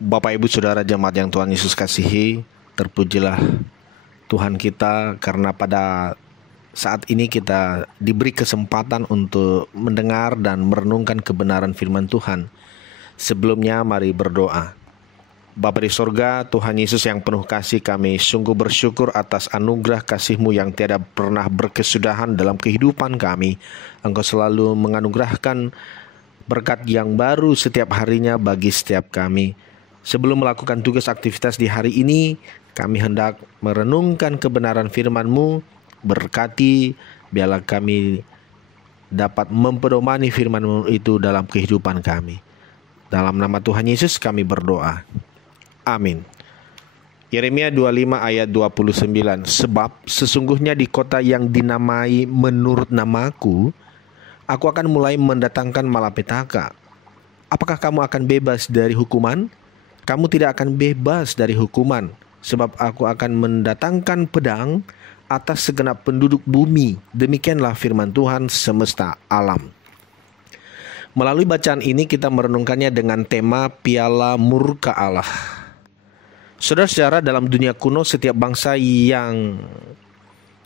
Bapak Ibu Saudara jemaat yang Tuhan Yesus kasihi, terpujilah Tuhan kita karena pada saat ini kita diberi kesempatan untuk mendengar dan merenungkan kebenaran firman Tuhan. Sebelumnya mari berdoa. Bapa di sorga, Tuhan Yesus yang penuh kasih, kami sungguh bersyukur atas anugerah kasih-Mu yang tiada pernah berkesudahan dalam kehidupan kami. Engkau selalu menganugerahkan berkat yang baru setiap harinya bagi setiap kami. Sebelum melakukan tugas aktivitas di hari ini, kami hendak merenungkan kebenaran firman-Mu. Berkati, biarlah kami dapat mempedomani firman-Mu itu dalam kehidupan kami. Dalam nama Tuhan Yesus kami berdoa. Amin. Yeremia 25 ayat 29. Sebab sesungguhnya di kota yang dinamai menurut namaku, aku akan mulai mendatangkan malapetaka. Apakah kamu akan bebas dari hukuman? Kamu tidak akan bebas dari hukuman, sebab aku akan mendatangkan pedang atas segenap penduduk bumi. Demikianlah firman Tuhan semesta alam. Melalui bacaan ini kita merenungkannya dengan tema piala murka Allah. Saudara-saudara, dalam dunia kuno setiap bangsa yang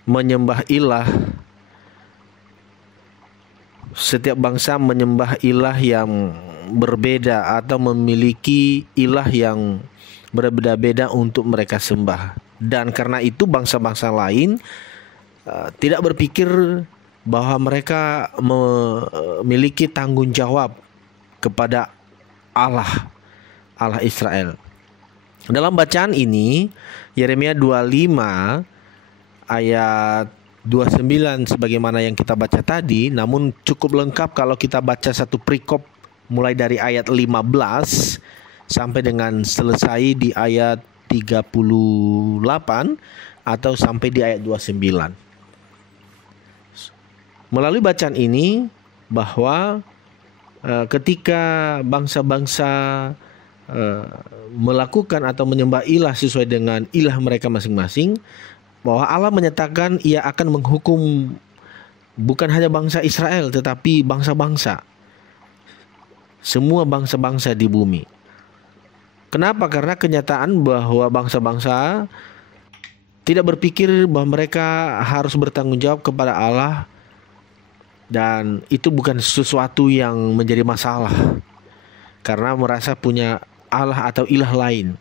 menyembah ilah, setiap bangsa menyembah ilah yang berbeda atau memiliki ilah yang berbeda-beda untuk mereka sembah. Dan karena itu bangsa-bangsa lain tidak berpikir bahwa mereka memiliki tanggung jawab kepada Allah Israel. Dalam bacaan ini Yeremia 25 ayat 29 sebagaimana yang kita baca tadi, namun cukup lengkap kalau kita baca satu perikop mulai dari ayat 15 sampai dengan selesai di ayat 38 atau sampai di ayat 29. Melalui bacaan ini bahwa ketika bangsa-bangsa melakukan atau menyembah ilah sesuai dengan ilah mereka masing-masing, bahwa Allah menyatakan Ia akan menghukum bukan hanya bangsa Israel tetapi bangsa-bangsa, semua bangsa-bangsa di bumi. Kenapa? Karena kenyataan bahwa bangsa-bangsa tidak berpikir bahwa mereka harus bertanggung jawab kepada Allah, dan itu bukan sesuatu yang menjadi masalah karena merasa punya Allah atau ilah lain.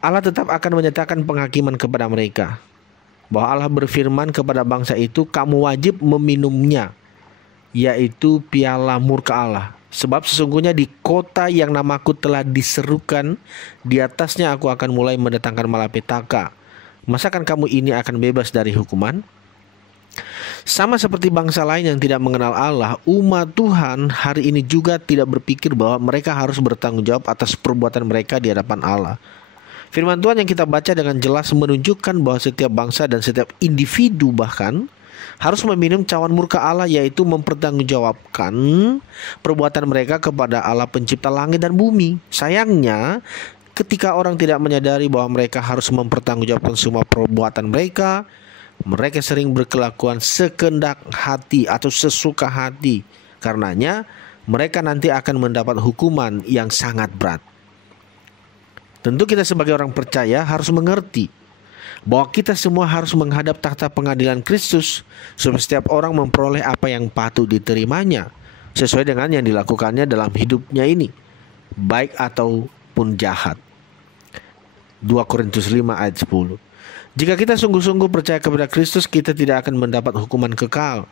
Allah tetap akan menyatakan penghakiman kepada mereka, bahwa Allah berfirman kepada bangsa itu, kamu wajib meminumnya, yaitu piala murka Allah. Sebab sesungguhnya di kota yang namaku telah diserukan, di atasnya aku akan mulai mendatangkan malapetaka. Masakan kamu ini akan bebas dari hukuman? Sama seperti bangsa lain yang tidak mengenal Allah, umat Tuhan hari ini juga tidak berpikir bahwa mereka harus bertanggung jawab atas perbuatan mereka di hadapan Allah. Firman Tuhan yang kita baca dengan jelas menunjukkan bahwa setiap bangsa dan setiap individu bahkan harus meminum cawan murka Allah, yaitu mempertanggungjawabkan perbuatan mereka kepada Allah pencipta langit dan bumi. Sayangnya, ketika orang tidak menyadari bahwa mereka harus mempertanggungjawabkan semua perbuatan mereka, mereka sering berkelakuan sekendak hati atau sesuka hati. Karenanya, mereka nanti akan mendapat hukuman yang sangat berat. Tentu kita sebagai orang percaya harus mengerti bahwa kita semua harus menghadap takhta pengadilan Kristus, supaya setiap orang memperoleh apa yang patut diterimanya sesuai dengan yang dilakukannya dalam hidupnya ini, baik ataupun jahat. 2 Korintus 5 ayat 10. Jika kita sungguh-sungguh percaya kepada Kristus, kita tidak akan mendapat hukuman kekal,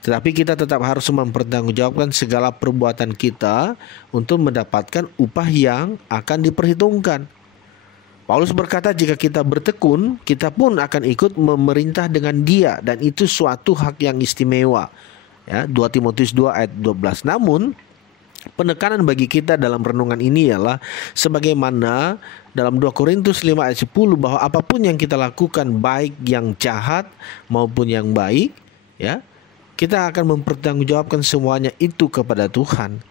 tetapi kita tetap harus mempertanggungjawabkan segala perbuatan kita untuk mendapatkan upah yang akan diperhitungkan. Paulus berkata, jika kita bertekun, kita pun akan ikut memerintah dengan Dia, dan itu suatu hak yang istimewa. Ya, 2 Timotius 2 ayat 12. Namun, penekanan bagi kita dalam renungan ini ialah sebagaimana dalam 2 Korintus 5 ayat 10, bahwa apapun yang kita lakukan, baik yang jahat maupun yang baik, ya, kita akan mempertanggungjawabkan semuanya itu kepada Tuhan.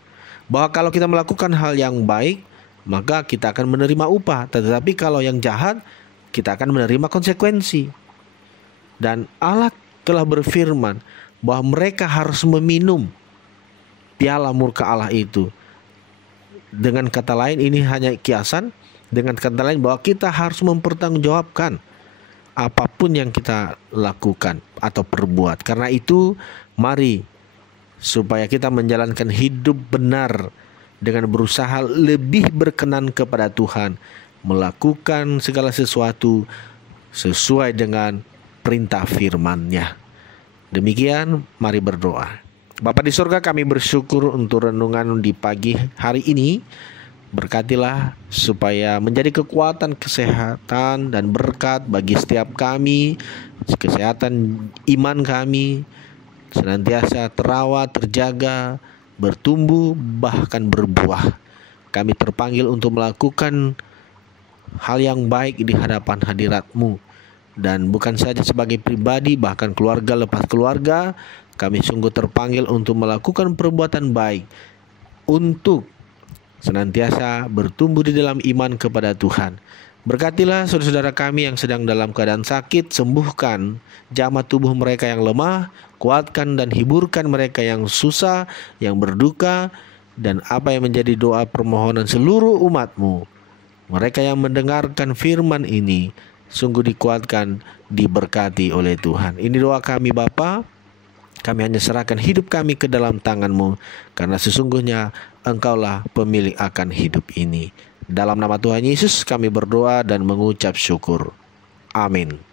Bahwa kalau kita melakukan hal yang baik, maka kita akan menerima upah. Tetapi kalau yang jahat, kita akan menerima konsekuensi. Dan Allah telah berfirman bahwa mereka harus meminum piala murka Allah itu. Dengan kata lain, ini hanya kiasan. Dengan kata lain, bahwa kita harus mempertanggungjawabkan apapun yang kita lakukan atau perbuat. Karena itu, mari supaya kita menjalankan hidup benar dengan berusaha lebih berkenan kepada Tuhan, melakukan segala sesuatu sesuai dengan perintah firman-Nya. Demikian, mari berdoa. Bapa di surga, kami bersyukur untuk renungan di pagi hari ini. Berkatilah supaya menjadi kekuatan, kesehatan, dan berkat bagi setiap kami. Kesehatan iman kami senantiasa terawat, terjaga, bertumbuh, bahkan berbuah. Kami terpanggil untuk melakukan hal yang baik di hadapan hadirat-Mu. Dan bukan saja sebagai pribadi, bahkan keluarga lepas keluarga, kami sungguh terpanggil untuk melakukan perbuatan baik, untuk senantiasa bertumbuh di dalam iman kepada Tuhan. Berkatilah saudara-saudara kami yang sedang dalam keadaan sakit, sembuhkan jamah tubuh mereka yang lemah, kuatkan dan hiburkan mereka yang susah, yang berduka, dan apa yang menjadi doa permohonan seluruh umat-Mu. Mereka yang mendengarkan firman ini sungguh dikuatkan, diberkati oleh Tuhan. Ini doa kami Bapa. Kami hanya serahkan hidup kami ke dalam tangan-Mu, karena sesungguhnya Engkaulah pemilik akan hidup ini. Dalam nama Tuhan Yesus kami berdoa dan mengucap syukur. Amin.